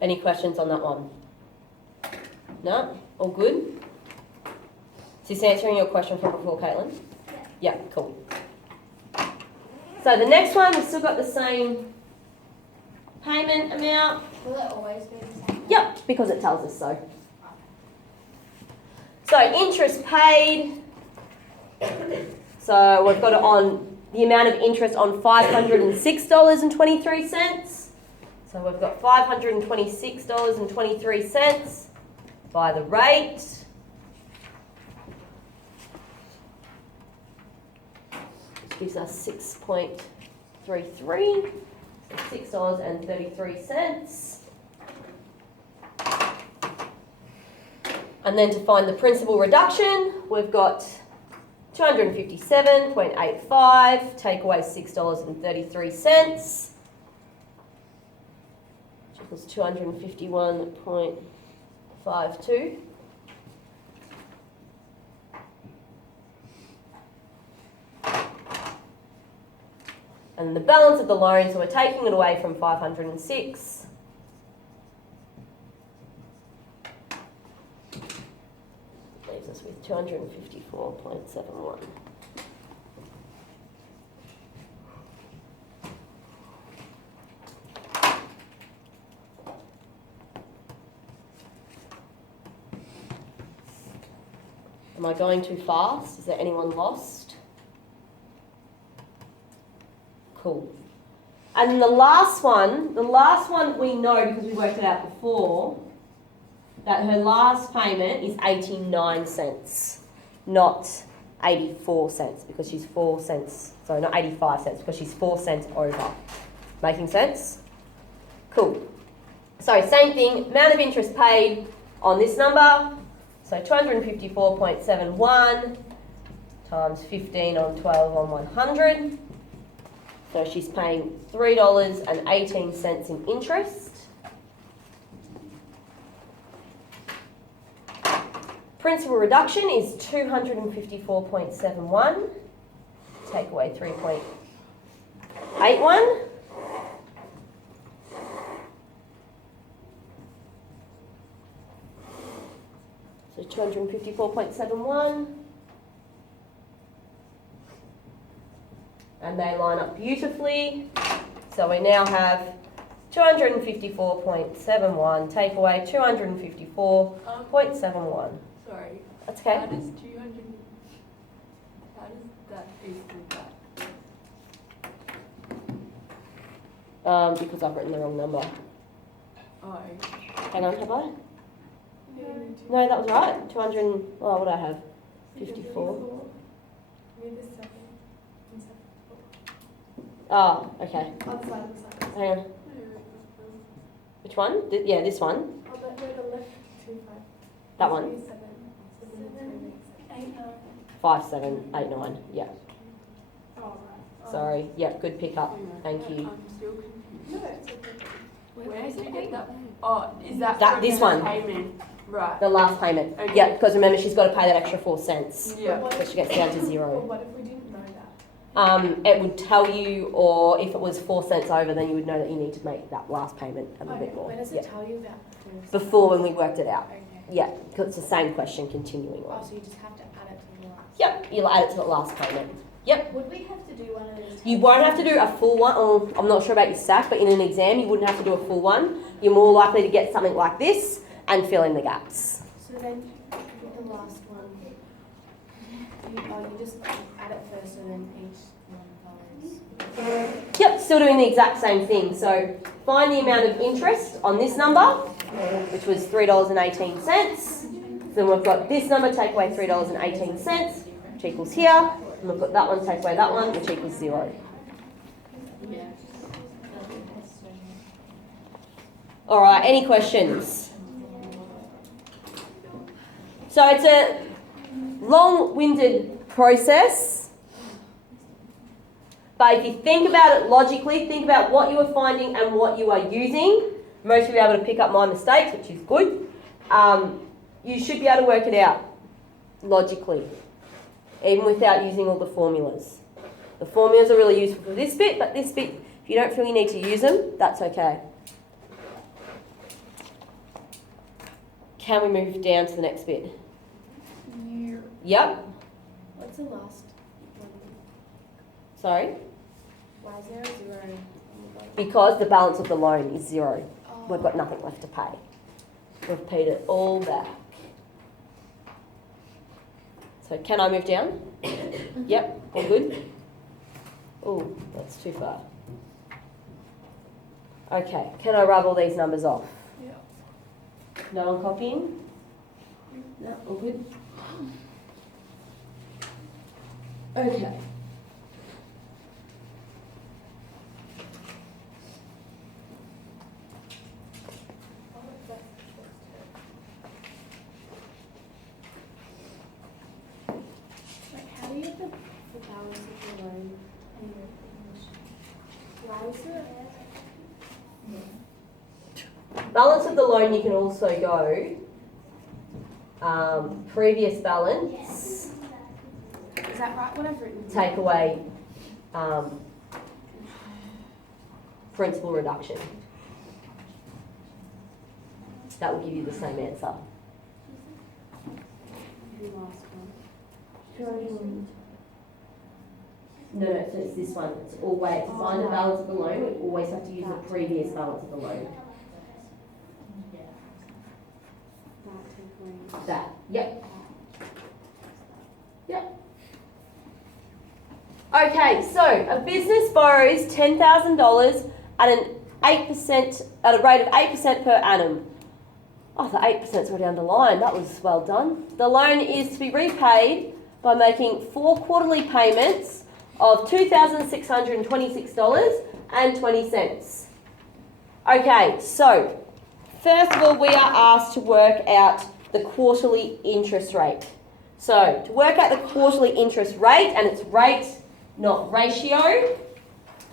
Any questions on that one? No? All good? Is this answering your question from before, Caitlin? Yeah, cool. So the next one, we've still got the same payment amount. Will it always be the same? Yep, because it tells us so. So interest paid. So we've got it on the amount of interest on $506.23. So we've got $526.23 by the rate. Which gives us 6.33. $6.33. And then to find the principal reduction, we've got $257.85, take away $6.33, which equals $251.52. And the balance of the loan, so we're taking it away from 506. Leaves us with 254.71. Am I going too fast? Is there anyone lost? Cool. And the last one we know because we worked it out before, that her last payment is 89 cents, not 84 cents because she's 4 cents, sorry, not 85 cents because she's 4 cents over. Making sense? Cool. So same thing, amount of interest paid on this number, so 254.71 times 15 on 12 on 100. So she's paying $3.18 in interest. Principal reduction is 254.71. Take away 3.81. So 254.71. And they line up beautifully. So we now have 254.71, take away 254.71. Sorry. That's okay. How does that equal that? Because I've written the wrong number. Oh. Hang on, have I? No, that was right. 200, well, what do I have? 54. Oh, okay. Other side of the side. Hang on. Which one? Yeah, this one. Oh, but no, the left 2, 5. That one. 7, 8, 9. 5, 7, 8, 9. Yeah. Oh, right. Sorry. Yeah, good pickup. Thank you. I'm still confused. No, it's okay. Where did you get that? Oh, is that That- from this her one. payment? Right. The last payment. Okay. Yeah, because remember she's got to pay that extra 4 cents. Yeah. So she gets down to Well, 0. what if we didn't know that? It would tell you, or if it was 4 cents over, then you would know that you need to make that last payment a little bit more. When does it Yeah. tell you that? Before when we worked it out. Okay. Yeah, because it's the same question continuing Oh, on. so you just have to add it to the last. Yep, you'll add it to the last payment. Yep. Would we have to do one of those? You won't have to do a full one, or I'm not sure about your stack, but in an exam you wouldn't have to do a full one. You're more likely to get something like this and fill in the gaps. So then, with the last one, you just add it first and then each one follows. Yep, still doing the exact same thing. So find the amount of interest on this number, which was $3.18. Then we've got this number, take away $3.18, which equals here. And we've got that one, take away that one, which equals 0. Yeah. All right, any questions? So it's a long-winded process, but if you think about it logically, think about what you are finding and what you are using, most of you are able to pick up my mistakes, which is good. You should be able to work it out logically, even without using all the formulas. The formulas are really useful for this bit, but this bit, if you don't feel you need to use them, that's okay. Can we move down to the next bit? Year. Yep. What's the last one? Sorry. Why is there a 0? Because the balance of the loan is 0. Oh. We've got nothing left to pay. We've paid it all back. So can I move down? Yep, all good? Oh, that's too far. Okay, can I rub all these numbers off? Yeah. No one copying? No, all good? Okay. Like, how do you get the balance of the loan and your English? Why is it? Balance of the loan, you can also go previous balance, Is that right? What I've written? take away principal reduction. That will give you the same answer. The last one. No, so it's this one. It's always, to find the balance of the loan, we always have to use the previous balance of the loan. That take away. That, yep. Yep. Okay, so a business borrows $10,000 at an 8% at a rate of 8% per annum. Oh, the 8%'s already underlined. That was well done. The loan is to be repaid by making 4 quarterly payments of $2,626.20. Okay, so first of all, we are asked to work out the quarterly interest rate. So to work out the quarterly interest rate, and it's rate, not ratio.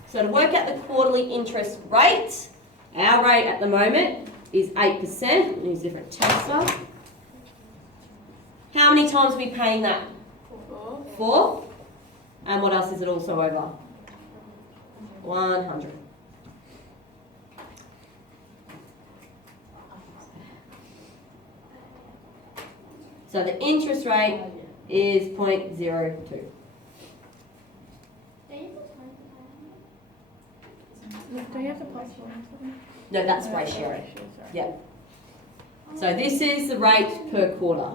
So to work out the quarterly interest rate, our rate at the moment is 8%. Use a different tester. How many times are we paying that? 4. And what else is it also over? 100. So the interest rate is 0.02. Do you have to plus one? No, that's ratio. Yeah. So this is the rate per quarter.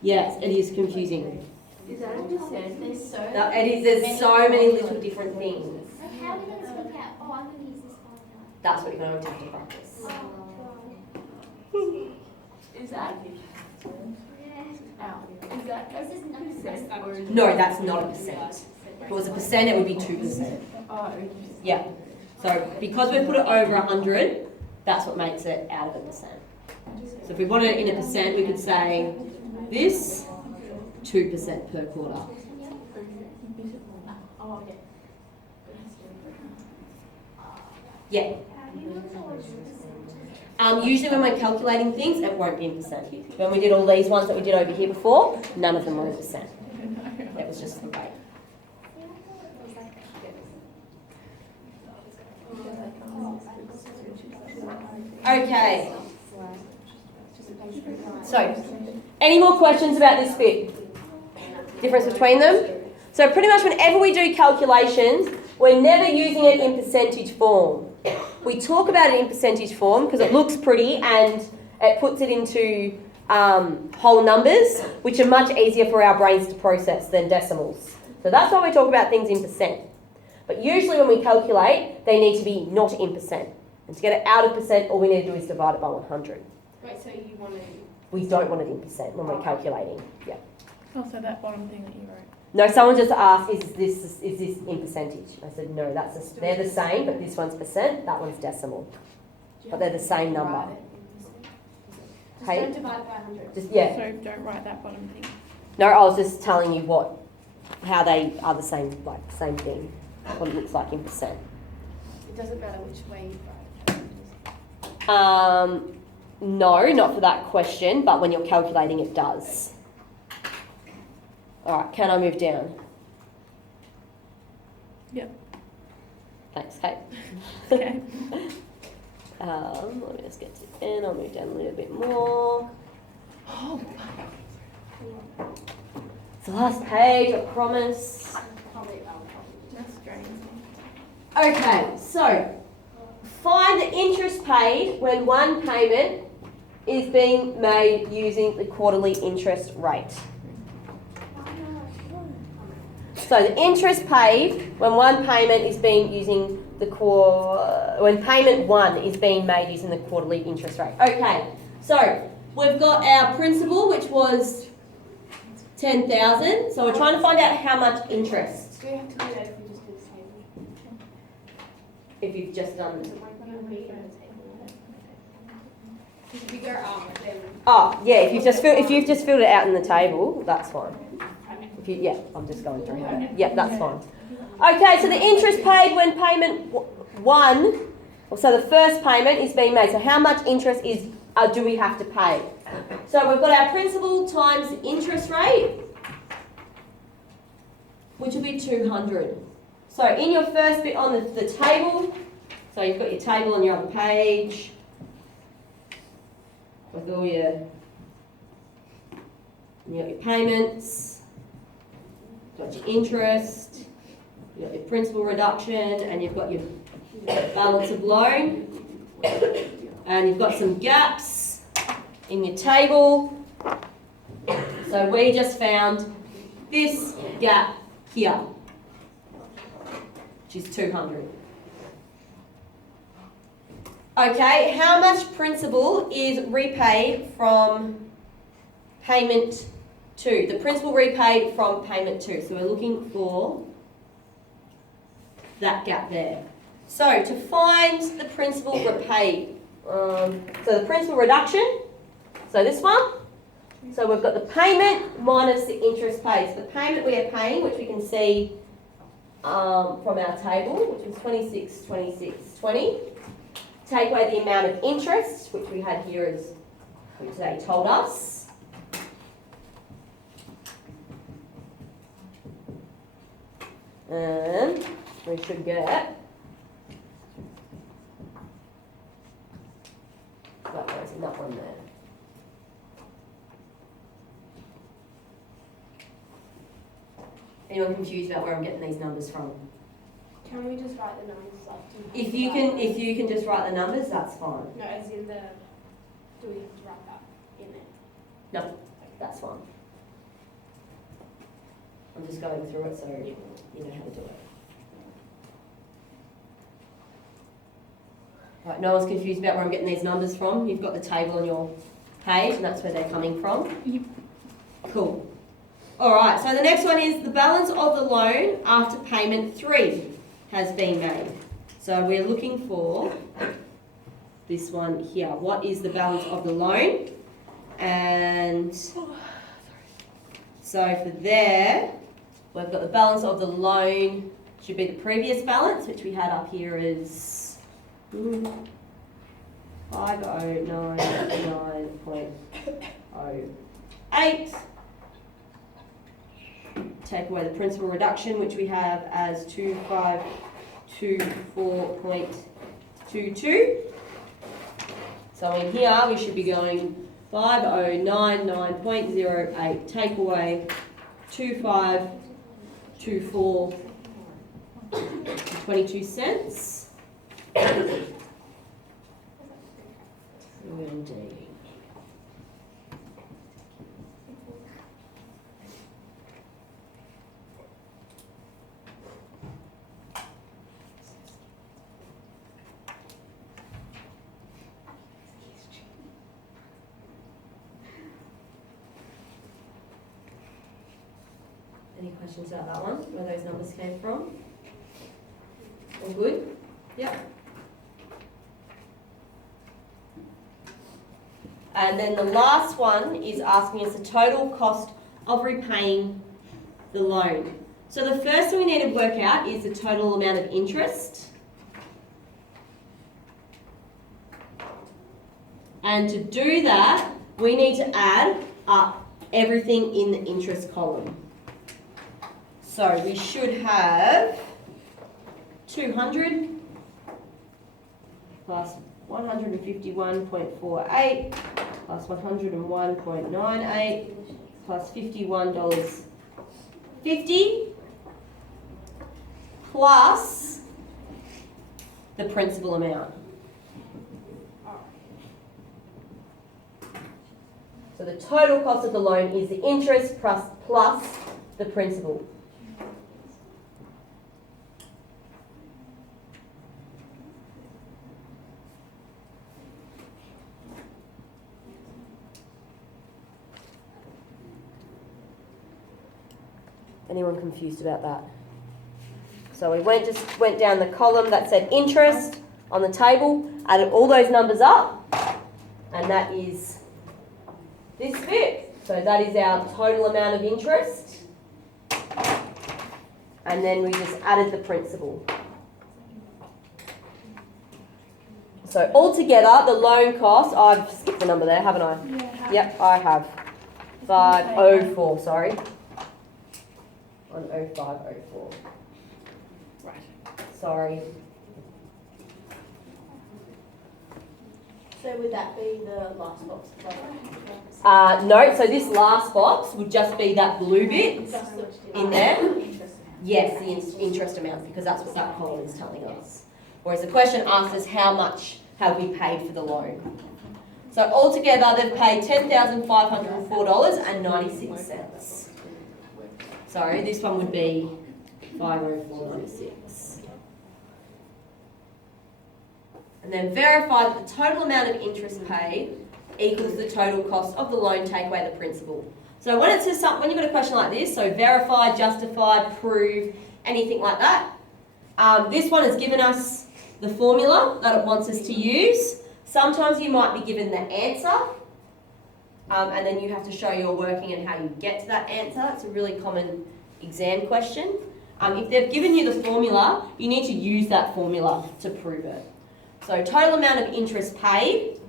Yes, it is confusing. Is that a percent? There's so No, it is. There's so many little different things. How are we going to work out? Oh, I'm going to use this formula. That's what you're going to have to practice. Is that? Yeah. Ow. Is that a This is not percent or is it- No, that's not a percent. If it was a percent, it would be 2%. Oh, okay. Yeah. So because we've put it over 100, that's what makes it out of a percent. So if we wanted it in a percent, we could say this 2% per quarter. Oh, okay. Yeah. Usually when we're calculating things, it won't be in percent. When we did all these ones that we did over here before, none of them were in percent. It was just the rate. Okay. So, any more questions about this bit? Difference between them? So pretty much whenever we do calculations, we're never using it in percentage form. We talk about it in percentage form because it looks pretty and it puts it into whole numbers, which are much easier for our brains to process than decimals. So that's why we talk about things in percent. But usually when we calculate, they need to be not in percent. And to get it out of percent, all we need to do is divide it by 100. Wait, so you want to? We don't want it in percent when we're calculating. Yeah. Oh, so that bottom thing that you wrote. No, someone just asked, is this in percentage? I said, no, they're the same, but this one's percent, that one's decimal. But they're the same number. Just Hey? don't divide by 100. Just, yeah. So don't write that bottom thing. No, I was just telling you how they are the same, same thing. What it looks like in percent. It doesn't matter which way you write it. No, not for that question, but when you're calculating it does. Alright, can I move down? Yep. Thanks, Kate. Okay. Let me just get to the end. I'll move down a little bit more. It's the last page, I promise. That's strange. Okay, so find the interest paid when one payment is being made using the quarterly interest rate. So the interest paid when one payment is being using the when payment one is being made using the quarterly interest rate. Okay, so we've got our principal, which was 10,000. So we're trying to find out how much interest. Do we have to do that if we just do the table? If you've just done. So why can't we do the table? Because if you go up, then Oh yeah, if you've just filled it out in the table, that's fine. Yeah, I'm just going through here. Yeah, that's fine. Okay, so the interest paid when payment one, so the first payment is being made. So how much interest do we have to pay? So we've got our principal times the interest rate, which will be 200. So in your first bit on the table, so you've got your table on your other page with all your payments, got your interest, you've got your principal reduction, and you've got your balance of loan, and you've got some gaps in your table. So we just found this gap here, which is 200. Okay, how much principal is repaid from payment 2? The principal repaid from payment 2. So we're looking for that gap there. So to find the principal repaid, so the principal reduction, so this one. So we've got the payment minus the interest paid. So the payment we are paying, which we can see from our table, which was 26, 26, 20. Take away the amount of interest, which we had here as they told us. And we should get that goes in that one there. Anyone confused about where I'm getting these numbers from? can we just write the numbers up? If you can just write the numbers, that's fine. No, as in the. Do we have to write that in it? No, that's fine. I'm just going through it so you know how to do it. Right, no one's confused about where I'm getting these numbers from. You've got the table on your page and that's where they're coming from. Yep. Cool. Alright, so the next one is the balance of the loan after payment 3 has been made. So we're looking for this one here. What is the balance of the loan? And so for there, we've got the balance of the loan, should be the previous balance, which we had up here as 5099.08. Take away the principal reduction, which we have as 2524.22. So in here, we should be going 5099.08, take away 2524, 22 cents. Indeed. Any questions about that one, where those numbers came from? All good? Yep. And then the last one is asking us the total cost of repaying the loan. So the first thing we need to work out is the total amount of interest. And to do that, we need to add up everything in the interest column. So we should have 200 plus 151.48 plus 101.98 plus $51.50 plus the principal amount. So the total cost of the loan is the interest plus the principal. Anyone confused about that? So we went down the column that said interest on the table, added all those numbers up, and that is this bit. So that is our total amount of interest. And then we just added the principal. So altogether, the loan cost, I've skipped the number there, haven't I? Yeah. Yep, I have. 504, sorry. 10504. Right. Sorry. So would that be the last box? No, so this last box would just be that blue bit Just in there. Interest amount. Yes, the interest amount, because that's what that column is telling us. Whereas the question asks us how much have we paid for the loan. So altogether, they've paid $10,504.96. Sorry, this one would be 504.96. And then verify that the total amount of interest paid equals the total cost of the loan, take away the principal. So when it says something, when you've got a question like this, so verify, justify, prove, anything like that, this one has given us the formula that it wants us to use. Sometimes you might be given the answer, and then you have to show your working and how you get to that answer. It's a really common exam question. If they've given you the formula, you need to use that formula to prove it. So total amount of interest paid.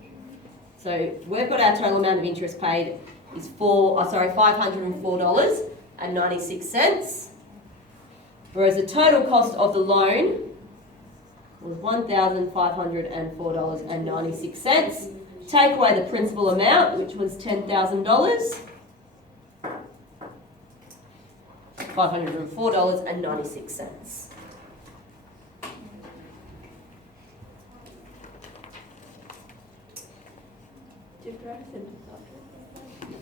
So we've got our total amount of interest paid is $504.96. Whereas the total cost of the loan was $1,504.96. Take away the principal amount, which was $10,000. $504.96. Do you correct it?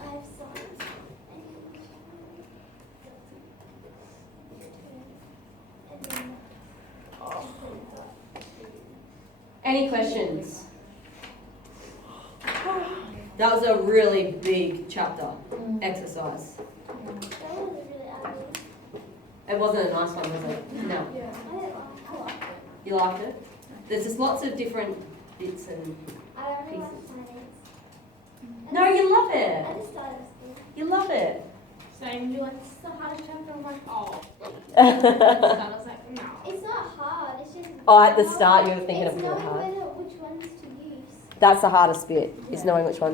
I have science. And then, Any questions? That was a really big chapter exercise. that was really ugly. It wasn't a nice one, was it? No. I liked it. You liked it? There's just lots of different bits and... I only like science. No, you love it. I just thought it was good. You love it. Same. You're like, this is the hardest chapter. I'm like, oh. I Oh, was like, no. It's not hard. It's just. at the start you were thinking it's of it knowing hard. which ones to use. That's the hardest bit, is knowing which one.